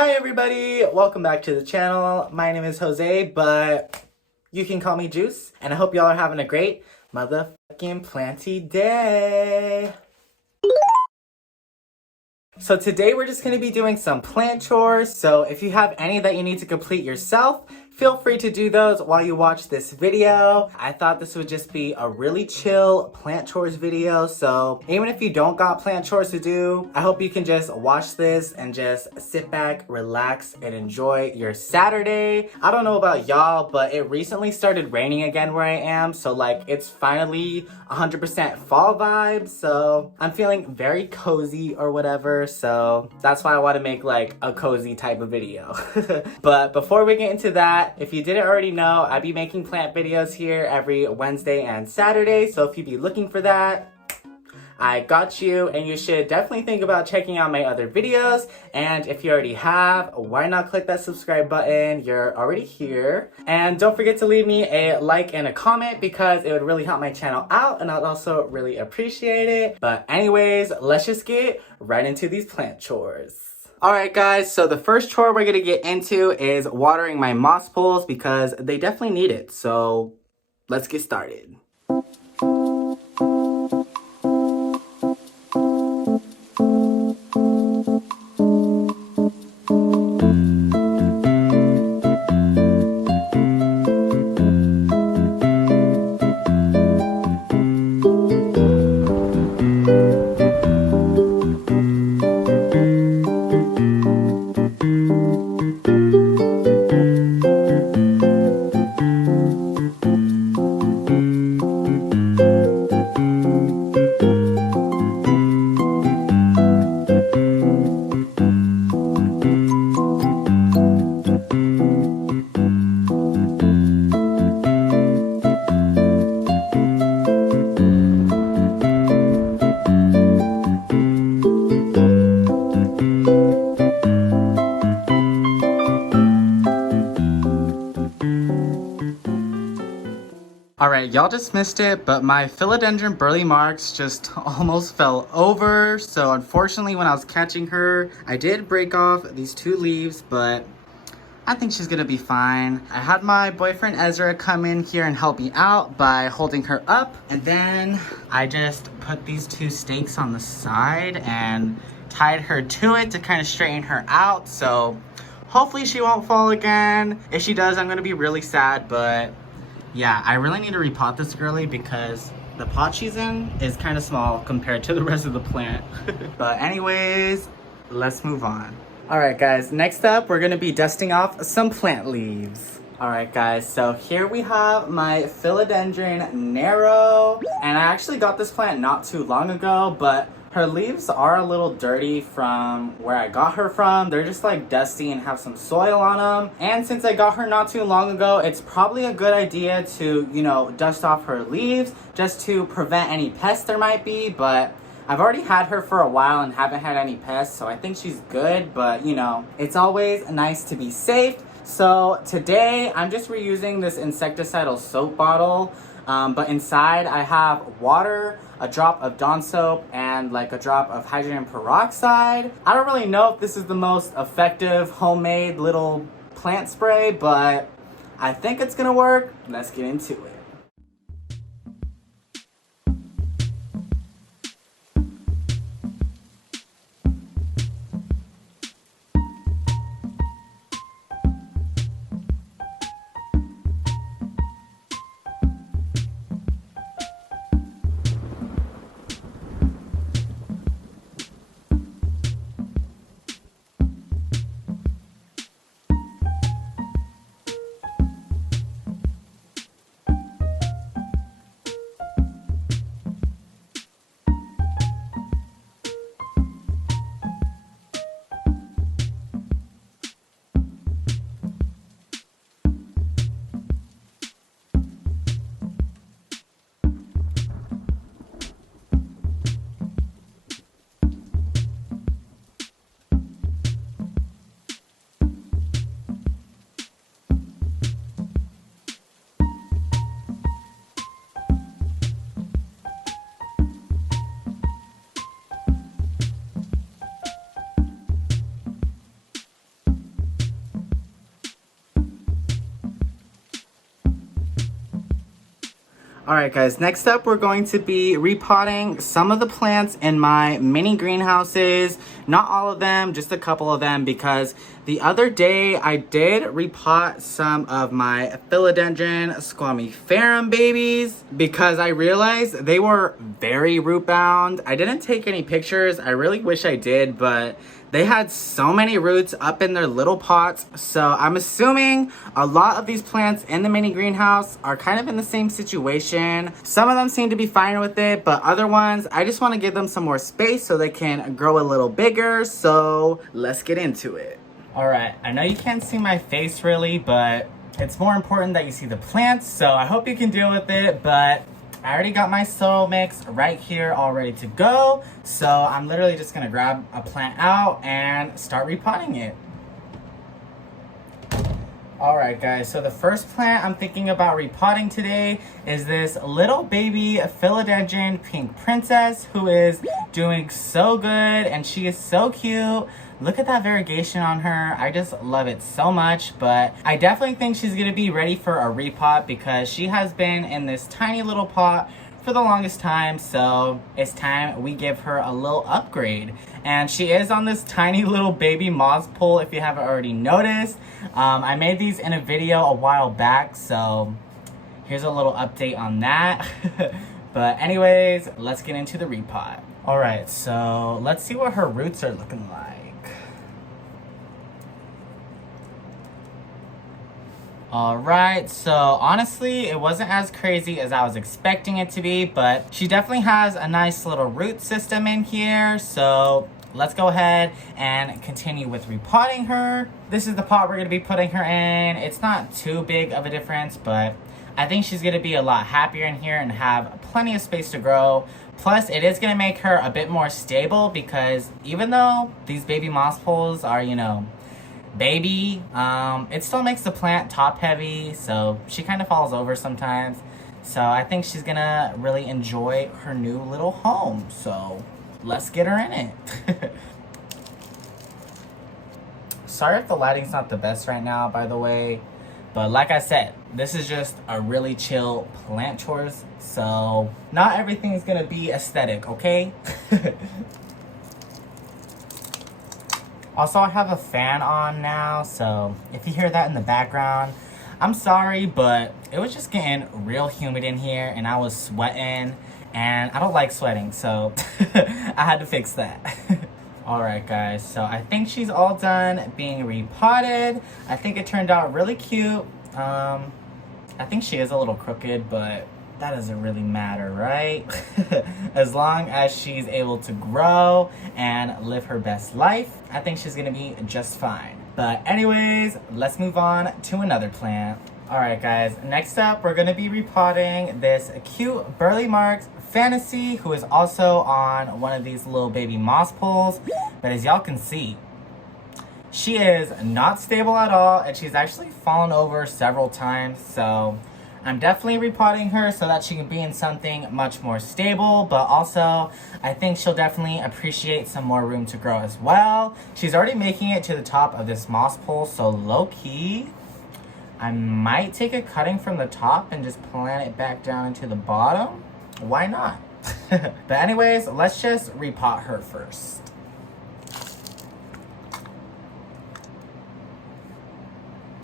Hi everybody, welcome back to the channel. My name is Jose, but you can call me Juice, and I hope y'all are having a great motherfucking planty day. So today we're just going to be doing some plant chores, so if you have any that you need to complete yourself, feel free to do those while you watch this video. I thought this would just be a really chill plant chores video, so even if you don't got plant chores to do, I hope you can just watch this and just sit back, relax, and enjoy your Saturday. I don't know about y'all, but it recently started raining again where I am, so like it's finally 100% fall vibes, so I'm feeling very cozy or whatever, so that's why I want to make like a cozy type of video. But before we get into that, if you didn't already know, I be making plant videos here every Wednesday and Saturday, so if you be looking for that, I got you, and you should definitely think about checking out my other videos. And if you already have, why not click that subscribe button? You're already here. And don't forget to leave me a like and a comment because it would really help my channel out and I'd also really appreciate it. But anyways, let's just get right into these plant chores. Alright guys, so the first chore we're gonna get into is watering my moss pools because they definitely need it. So let's get started. Alright, y'all just missed it, but my philodendron burley marks just almost fell over. So unfortunately, when I was catching her, I did break off these two leaves, but I think she's gonna be fine. I had my boyfriend Ezra come in here and help me out by holding her up. And then I just put these two stakes on the side and tied her to it to kind of straighten her out. So hopefully she won't fall again. If she does, I'm gonna be really sad, but yeah, I really need to repot this girly because the pot she's in is kind of small compared to the rest of the plant. But anyways, let's move on. Alright guys, next up we're going to be dusting off some plant leaves. Alright guys, so here we have my philodendron narrow. And I actually got this plant not too long ago, but her leaves are a little dirty from where I got her from. They're just like dusty and have some soil on them. And since I got her not too long ago, it's probably a good idea to, dust off her leaves just to prevent any pests there might be. But I've already had her for a while and haven't had any pests, so I think she's good. But, it's always nice to be safe. So today, I'm just reusing this insecticidal soap bottle. But inside I have water, a drop of Dawn soap, and like a drop of hydrogen peroxide. I don't really know if this is the most effective homemade little plant spray, but I think it's gonna work. Let's get into it. Alright guys, next up we're going to be repotting some of the plants in my mini greenhouses. Not all of them, just a couple of them, because the other day I did repot some of my philodendron squamiferum babies because I realized they were very root bound. I didn't take any pictures, I really wish I did, but they had so many roots up in their little pots, so I'm assuming a lot of these plants in the mini greenhouse are kind of in the same situation. Some of them seem to be fine with it, but other ones, I just want to give them some more space so they can grow a little bigger, so let's get into it. Alright, I know you can't see my face really, but it's more important that you see the plants, so I hope you can deal with it, but I already got my soil mix right here all ready to go. So I'm literally just gonna grab a plant out and start repotting it. Alright guys, so the first plant I'm thinking about repotting today is this little baby philodendron pink princess who is doing so good and she is so cute. Look at that variegation on her. I just love it so much, but I definitely think she's gonna be ready for a repot because she has been in this tiny little pot for the longest time, so it's time we give her a little upgrade. And she is on this tiny little baby moss pole if you haven't already noticed. I made these in a video a while back, so here's a little update on that. But anyways, let's get into the repot. Alright, so let's see what her roots are looking like. Alright, so honestly, it wasn't as crazy as I was expecting it to be, but she definitely has a nice little root system in here, so let's go ahead and continue with repotting her. This is the pot we're going to be putting her in. It's not too big of a difference, but I think she's going to be a lot happier in here and have plenty of space to grow. Plus, it is going to make her a bit more stable because even though these baby moss poles are, you know, baby, it still makes the plant top heavy, so she kind of falls over sometimes. So I think she's gonna really enjoy her new little home, so let's get her in it. Sorry if the lighting's not the best right now, by the way, but like I said, this is just a really chill plant chores, so not everything's gonna be aesthetic, okay? Also, I have a fan on now, so if you hear that in the background, I'm sorry, but it was just getting real humid in here and I was sweating and I don't like sweating, so I had to fix that. Alright guys, so I think she's all done being repotted. I think it turned out really cute. I think she is a little crooked, but that doesn't really matter, right? As long as she's able to grow and live her best life, I think she's gonna be just fine. But anyways, let's move on to another plant. Alright guys, next up we're gonna be repotting this cute Burley Marks Fantasy, who is also on one of these little baby moss poles. But as y'all can see, she is not stable at all and she's actually fallen over several times, so I'm definitely repotting her so that she can be in something much more stable, but also I think she'll definitely appreciate some more room to grow as well. She's already making it to the top of this moss pole, so low-key, I might take a cutting from the top and just plant it back down into the bottom. Why not? But anyways, let's just repot her first.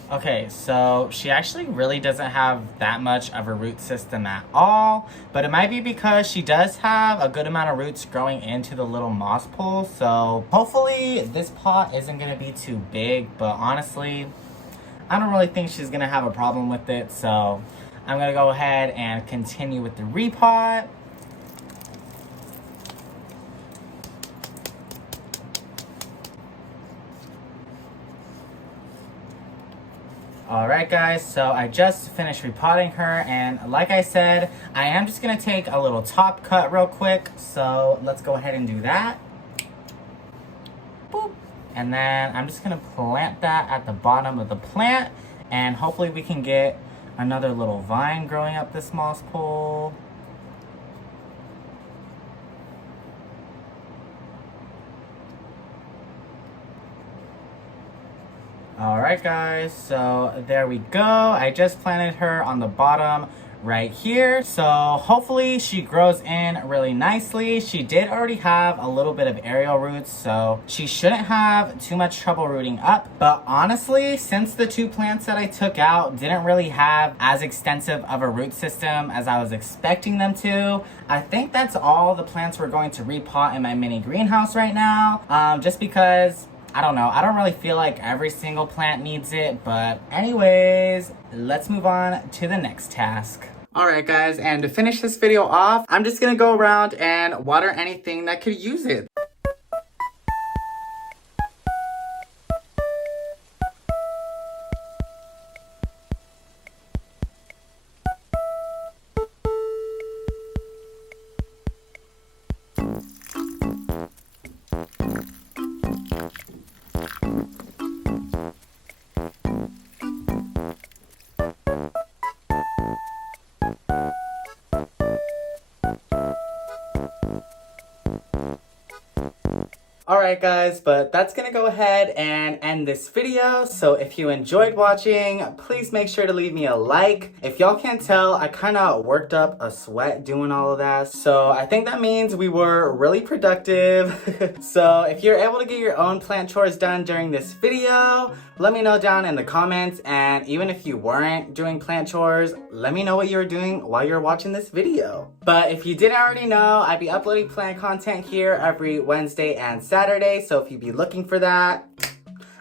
Okay, so she actually really doesn't have that much of a root system at all, but it might be because she does have a good amount of roots growing into the little moss pole, so hopefully this pot isn't going to be too big, but honestly, I don't really think she's going to have a problem with it, so I'm going to go ahead and continue with the repot. Alright guys, so I just finished repotting her, and like I said, I am just going to take a little top cut real quick, so let's go ahead and do that. Boop. And then I'm just going to plant that at the bottom of the plant, and hopefully we can get another little vine growing up this moss pole. Alright guys, so there we go. I just planted her on the bottom right here. So hopefully she grows in really nicely. She did already have a little bit of aerial roots, so she shouldn't have too much trouble rooting up. But honestly, since the 2 plants that I took out didn't really have as extensive of a root system as I was expecting them to, I think that's all the plants we're going to repot in my mini greenhouse right now. Just because, I don't know, I don't really feel like every single plant needs it. But anyways, let's move on to the next task. Alright guys, and to finish this video off, I'm just gonna go around and water anything that could use it. Alright guys, but that's gonna go ahead and end this video. So if you enjoyed watching, please make sure to leave me a like. If y'all can't tell, I kind of worked up a sweat doing all of that. So I think that means we were really productive. So if you're able to get your own plant chores done during this video, let me know down in the comments. And even if you weren't doing plant chores, let me know what you were doing while you're watching this video. But if you didn't already know, I'd be uploading plant content here every Wednesday and Saturday, so if you'd be looking for that,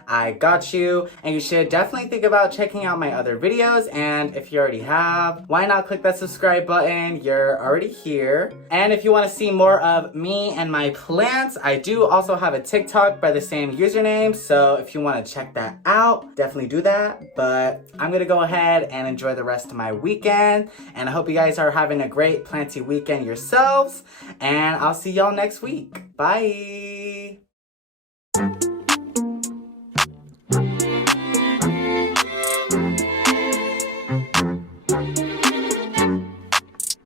I got you. And you should definitely think about checking out my other videos, and if you already have, why not click that subscribe button? You're already here. And if you want to see more of me and my plants, I do also have a TikTok by the same username, so if you want to check that out, definitely do that. But I'm gonna go ahead and enjoy the rest of my weekend, and I hope you guys are having a great planty weekend yourselves, and I'll see y'all next week. Bye.